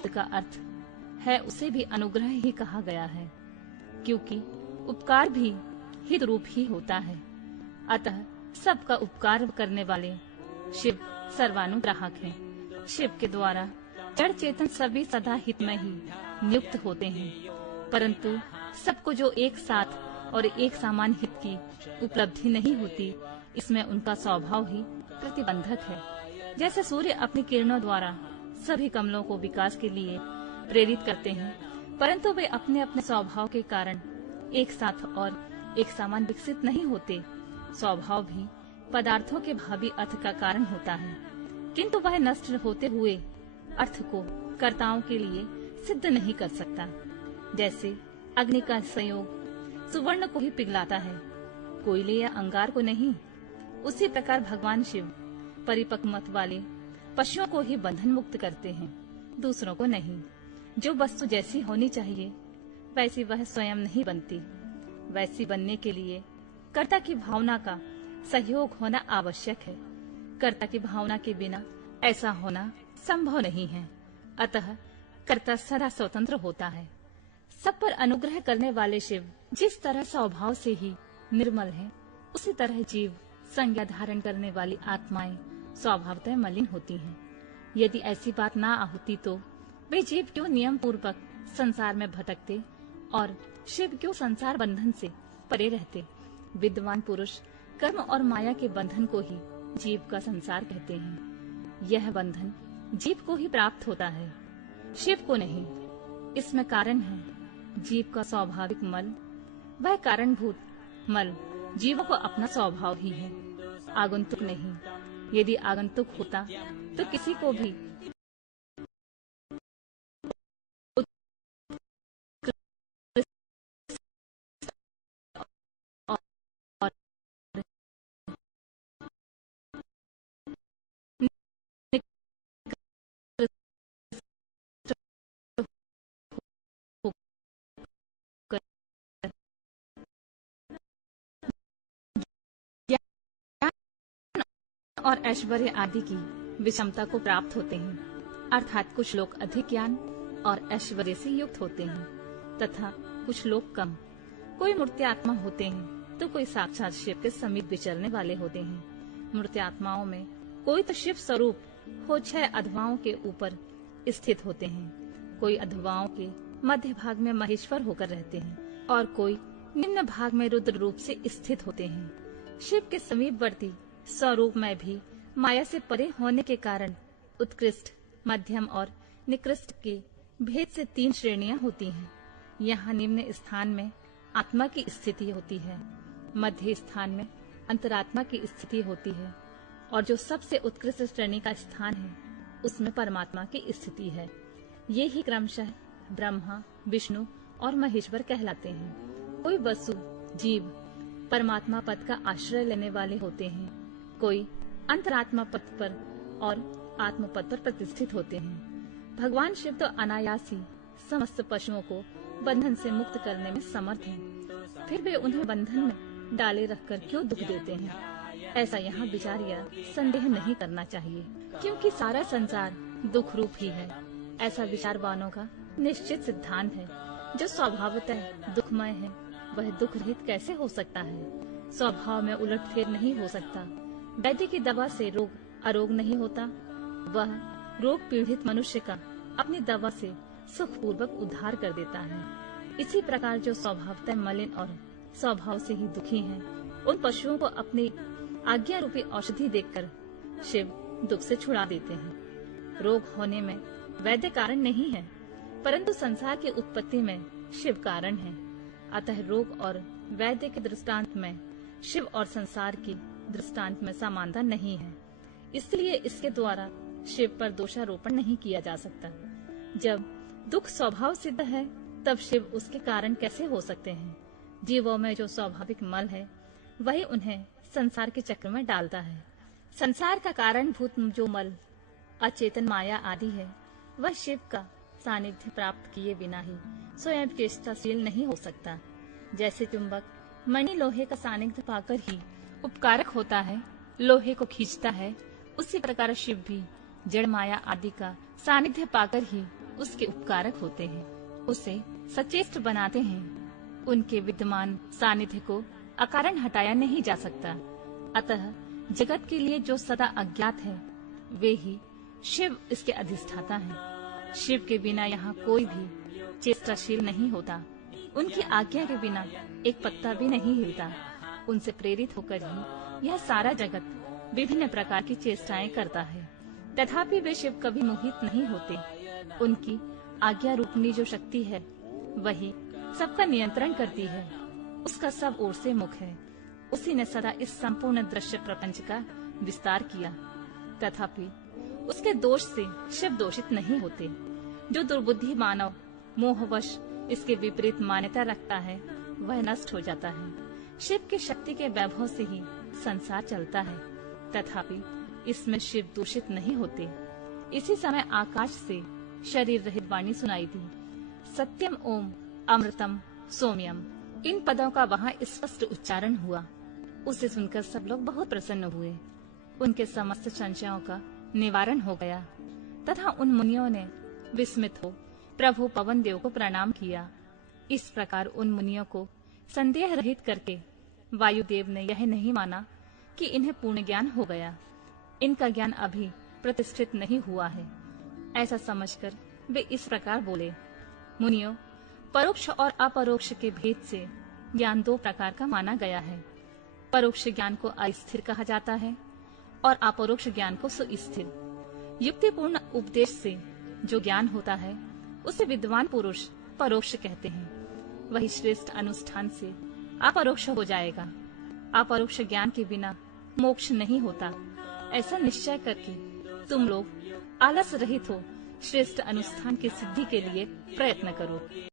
शब्द का अर्थ है उसे भी अनुग्रह ही कहा गया है, क्योंकि उपकार भी हित रूप ही होता है। अतः सबका उपकार करने वाले शिव सर्वानुग्राहक हैं। शिव के द्वारा जड़ चेतन सभी सदा हित में ही नियुक्त होते हैं, परंतु सबको जो एक साथ और एक समान हित की उपलब्धि नहीं होती, इसमें उनका स्वभाव ही प्रतिबंधक है। जैसे सूर्य अपनी किरणों द्वारा सभी कमलों को विकास के लिए प्रेरित करते हैं, परंतु वे अपने अपने स्वभाव के कारण एक साथ और एक समान विकसित नहीं होते। स्वभाव भी पदार्थों के भावी अर्थ का कारण होता है, किंतु वह नष्ट होते हुए अर्थ को कर्ताओं के लिए सिद्ध नहीं कर सकता। जैसे अग्नि का संयोग सुवर्ण को ही पिघलाता है, कोयले या अंगार को नहीं, उसी प्रकार भगवान शिव परिपक्व मत वाले पशुओं को ही बंधन मुक्त करते हैं, दूसरों को नहीं। जो वस्तु जैसी होनी चाहिए वैसी वह स्वयं नहीं बनती। वैसी बनने के लिए कर्ता की भावना का सहयोग होना आवश्यक है। कर्ता की भावना के बिना ऐसा होना संभव नहीं है। अतः कर्ता सदा स्वतंत्र होता है। सब पर अनुग्रह करने वाले शिव जिस तरह स्वभाव से ही निर्मल है, उसी तरह जीव संज्ञा धारण करने वाली आत्माएं स्वभावतः मलिन होती हैं। यदि ऐसी बात ना होती तो वे जीव क्यों नियम पूर्वक संसार में भटकते और शिव क्यों संसार बंधन से परे रहते। विद्वान पुरुष कर्म और माया के बंधन को ही जीव का संसार कहते हैं। यह बंधन जीव को ही प्राप्त होता है, शिव को नहीं। इसमें कारण है जीव का स्वाभाविक मल। वह कारणभूत मल जीवों को अपना स्वभाव ही है, आगंतुक नहीं। यदि आगंतुक होता तो किसी को भी और ऐश्वर्य आदि की विषमता को प्राप्त होते हैं। अर्थात कुछ लोग अधिक ज्ञान और ऐश्वर्य से युक्त होते हैं तथा कुछ लोग कम। कोई मूर्त्यात्मा होते हैं तो कोई साक्षात शिव के समीप विचरने वाले होते हैं। मूर्त्यात्माओं में कोई तो शिव स्वरूप हो 6 अधवाओं के ऊपर स्थित होते हैं, कोई अधवाओं के मध्य भाग में महेश्वर होकर रहते हैं और कोई निम्न भाग में रुद्र रूप से स्थित होते हैं। शिव के समीपवर्ती स्वरूप में भी माया से परे होने के कारण उत्कृष्ट, मध्यम और निकृष्ट के भेद से 3 श्रेणियां होती हैं। यहाँ निम्न स्थान में आत्मा की स्थिति होती है, मध्य स्थान में अंतरात्मा की स्थिति होती है और जो सबसे उत्कृष्ट श्रेणी का स्थान है उसमें परमात्मा की स्थिति है। ये ही क्रमशः ब्रह्मा, विष्णु और महेश्वर कहलाते हैं। कोई वसु जीव परमात्मा पद का आश्रय लेने वाले होते हैं, कोई अंतरात्मा पद पर और आत्म पद पर प्रतिष्ठित होते हैं। भगवान शिव तो अनायास ही समस्त पशुओं को बंधन से मुक्त करने में समर्थ हैं, फिर वे उन्हें बंधन में डाले रखकर क्यों दुख देते हैं, ऐसा यहाँ विचार या संदेह नहीं करना चाहिए, क्योंकि सारा संसार दुख रूप ही है। ऐसा विचारवानों का निश्चित सिद्धांत है। जो स्वभावतः दुखमय है वह दुख रहित कैसे हो सकता है। स्वभाव में उलटफेर नहीं हो सकता। वैद्य की दवा से रोग अरोग नहीं होता। वह रोग पीड़ित मनुष्य का अपनी दवा से सुखपूर्वक उद्धार कर देता है। इसी प्रकार जो स्वभावतः मलिन और स्वभाव से ही दुखी हैं, उन पशुओं को अपनी आज्ञा रूपी औषधि देकर शिव दुख से छुड़ा देते हैं। रोग होने में वैद्य कारण नहीं है, परंतु संसार की उत्पत्ति में शिव कारण है। अतः रोग और वैद्य के दृष्टांत में शिव और संसार की दृष्टांत में समानता नहीं है, इसलिए इसके द्वारा शिव पर दोषारोपण नहीं किया जा सकता। जब दुख स्वभाव सिद्ध है तब शिव उसके कारण कैसे हो सकते हैं। जीवों में जो स्वाभाविक मल है वही उन्हें संसार के चक्र में डालता है। संसार का कारणभूत जो मल अचेतन माया आदि है, वह शिव का सानिध्य प्राप्त किए बिना ही स्वयं चेष्टाशील नहीं हो सकता। जैसे चुंबक मणि लोहे का सानिध्य पाकर ही उपकारक होता है, लोहे को खींचता है, उसी प्रकार शिव भी जड़ माया आदि का सानिध्य पाकर ही उसके उपकारक होते हैं, उसे सचेष्ट बनाते हैं। उनके विद्यमान सानिध्य को अकारण हटाया नहीं जा सकता। अतः जगत के लिए जो सदा अज्ञात है, वे ही शिव इसके अधिष्ठाता हैं। शिव के बिना यहाँ कोई भी चेष्टाशील नहीं होता। उनकी आज्ञा के बिना एक पत्ता भी नहीं हिलता। उनसे प्रेरित होकर ही यह सारा जगत विभिन्न प्रकार की चेष्टाएं करता है। तथापि वे शिव कभी मोहित नहीं होते। उनकी आज्ञा रूपनी जो शक्ति है, वही सबका नियंत्रण करती है। उसका सब ओर से मुख है। उसी ने सदा इस संपूर्ण दृश्य प्रपंच का विस्तार किया। तथापि उसके दोष से शिव दोषित नहीं होते। जो दुर्बुद्धि मानव मोहवश इसके विपरीत मान्यता रखता है, वह नष्ट हो जाता है। शिव की शक्ति के वैभव से ही संसार चलता है। तथापि इसमें शिव दूषित नहीं होते। इसी समय आकाश से शरीर रहित वाणी सुनाई दी। सत्यम ओम अमृतम सौम्यम, इन पदों का वहाँ स्पष्ट उच्चारण हुआ। उसे सुनकर सब लोग बहुत प्रसन्न हुए। उनके समस्त संशयों का निवारण हो गया तथा उन मुनियों ने विस्मित हो प्रभु पवन देव को प्रणाम किया। इस प्रकार उन मुनियों को संदेह रहित करके वायुदेव ने यह नहीं माना कि इन्हें पूर्ण ज्ञान हो गया। इनका ज्ञान अभी प्रतिष्ठित नहीं हुआ है। ऐसा समझकर वे इस प्रकार बोले, मुनियों, परोक्ष और अपरोक्ष के भेद से ज्ञान दो प्रकार का माना गया है। परोक्ष ज्ञान को अस्थिर कहा जाता है और अपरोक्ष ज्ञान को सुस्थिर। युक्तिपूर्ण उपदेश से जो ज्ञान होता है, उसे विद्वान पुरुष परोक्ष कहते हैं। वही श्रेष्ठ अनुष्ठान से अपरोक्ष हो जाएगा। अपरोक्ष ज्ञान के बिना मोक्ष नहीं होता। ऐसा निश्चय करके तुम लोग आलस रहित हो श्रेष्ठ अनुष्ठान की सिद्धि के लिए प्रयत्न करो।